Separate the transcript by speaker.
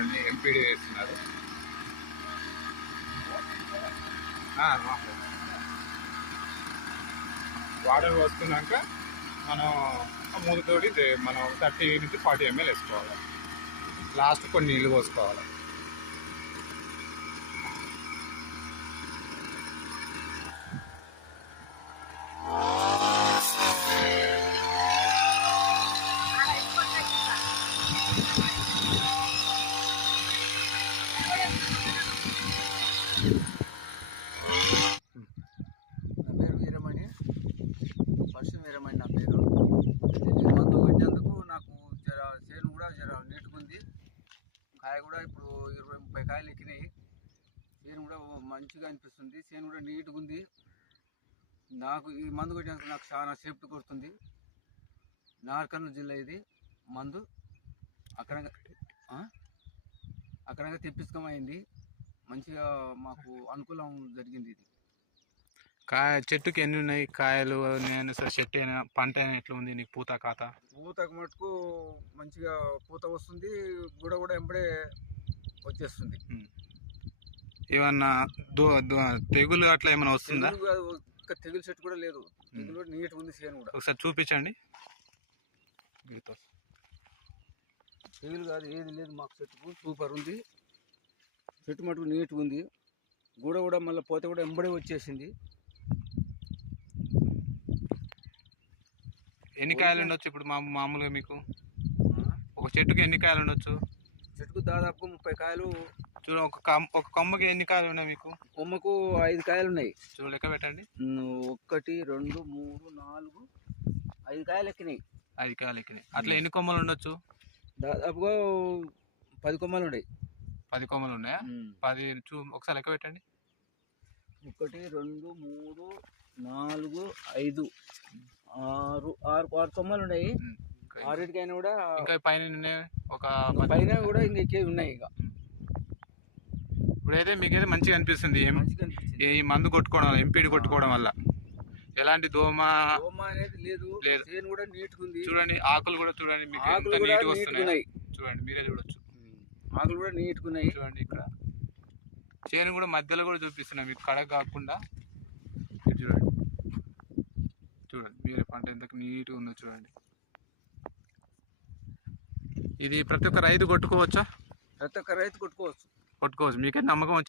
Speaker 1: చూడండి ఎంపీడీ వేస్తున్నారు. వాటర్ పోసుకున్నాక మనం ఆ మూడుతోటి మనం థర్టీ నుంచి ఫార్టీ ఎంఎల్ వేసుకోవాలి. లాస్ట్ కొన్ని నీళ్ళు పోసుకోవాలి.
Speaker 2: కాయ కూడా ఇప్పుడు ఇరవై ముప్పై కాయలు ఎక్కినాయి. చేను కూడా మంచిగా అనిపిస్తుంది. చేను కూడా నీట్గా ఉంది. నాకు ఈ మందు కొట్టినందుకు నాకు చాలా సేఫ్టీ కొడుతుంది నార్కర్నూలు జిల్లా ఇది. మందు అక్కడ అక్కడ తెప్పించుకోమైంది. మంచిగా మాకు అనుకూలం జరిగింది ఇది.
Speaker 1: కాయ చెట్టుకి ఎన్ని ఉన్నాయి? కాయలు నేను అసలు చెట్టు అయినా పంట అయినా ఎట్లా ఉంది నీకు పూత కాత?
Speaker 2: పూతకు మటుకు మంచిగా పూత వస్తుంది గుడ కూడా ఎంబడే వచ్చేస్తుంది.
Speaker 1: ఏమన్నా దో తెగులు అట్లా ఏమైనా వస్తుందా?
Speaker 2: ఒక్క తెగులు చెట్టు కూడా లేదు. తెగులు నీట్ ఉంది చేను కూడా.
Speaker 1: ఒకసారి చూపించండి.
Speaker 2: తెగులు కాదు ఏది లేదు మాకు చెట్టుకు. సూపర్ ఉంది. చెట్టు మటుకు నీట్గా ఉంది. గూడ కూడా మళ్ళీ పూత కూడా ఎంబడే వచ్చేసింది.
Speaker 1: ఎన్ని కాయలు ఉండొచ్చు ఇప్పుడు మా మామూలుగా మీకు? ఒక చెట్టుకి ఎన్ని కాయలు ఉండొచ్చు
Speaker 2: చెట్టుకు దాదాపు ముప్పై కాయలు.
Speaker 1: చూడ ఒక ఒక కొమ్మకి ఎన్ని కాయలు ఉన్నాయి మీకు?
Speaker 2: కొమ్మకు ఐదు కాయలు ఉన్నాయి
Speaker 1: చూడ లెక్క పెట్టండి.
Speaker 2: ఒకటి రెండు మూడు నాలుగు ఐదు కాయలు ఎక్కినాయి
Speaker 1: ఐదు కాయలు ఎక్కినాయి అట్లా ఎన్ని కొమ్మలు ఉండొచ్చు
Speaker 2: దాదాపుగా పది కొమ్మలు ఉన్నాయి
Speaker 1: పది కొమ్మలు ఉన్నాయా పది చూ ఒకసారి లెక్క పెట్టండి.
Speaker 2: ఒకటి రెండు మూడు నాలుగు ఐదు ఆరు ఆరు ఆరు కొమ్మలు ఉన్నాయి.
Speaker 1: ఇంకా-
Speaker 2: ఆరింటికైనా కూడా
Speaker 1: ఇంకా పైన ఒక
Speaker 2: ఇంకా పైన కూడా ఇంకా ఎక్కేవి ఉన్నాయి ఇక.
Speaker 1: ఇప్పుడైతే మీకైతే మంచిగా అనిపిస్తుంది ఈ మందు కొట్టుకోవడం వల్ల ఎంపీడి కొట్టుకోవడం వల్ల. ఎలాంటి దోమ
Speaker 2: దోమ అనేది లేదు.
Speaker 1: లేదు.
Speaker 2: కూడా ఉంది.
Speaker 1: చూడండి ఆకులు కూడా చూడండి మీకు ఎంత
Speaker 2: కూడా
Speaker 1: నీట్గా వస్తున్నాయి.
Speaker 2: ఉన్నాయి.
Speaker 1: చూడండి మీరే చూడొచ్చు.
Speaker 2: ఆకులు కూడా నీట్గా ఉన్నాయి.
Speaker 1: చూడండి ఇక్కడ. చేను కూడా మధ్యలో కూడా చూపిస్తున్నా. మీకు కడగ కాకుండా. చూడండి. చూడండి మీరే పంట ఎంత నీట్గా ఉందో చూడండి. ఇది ప్రతి ఒక్క రైతు కొట్టుకోవచ్చా?
Speaker 2: ప్రతి ఒక్క రైతు కొట్టుకోవచ్చు.
Speaker 1: కొట్టుకోవచ్చు. మీకే నమ్మకం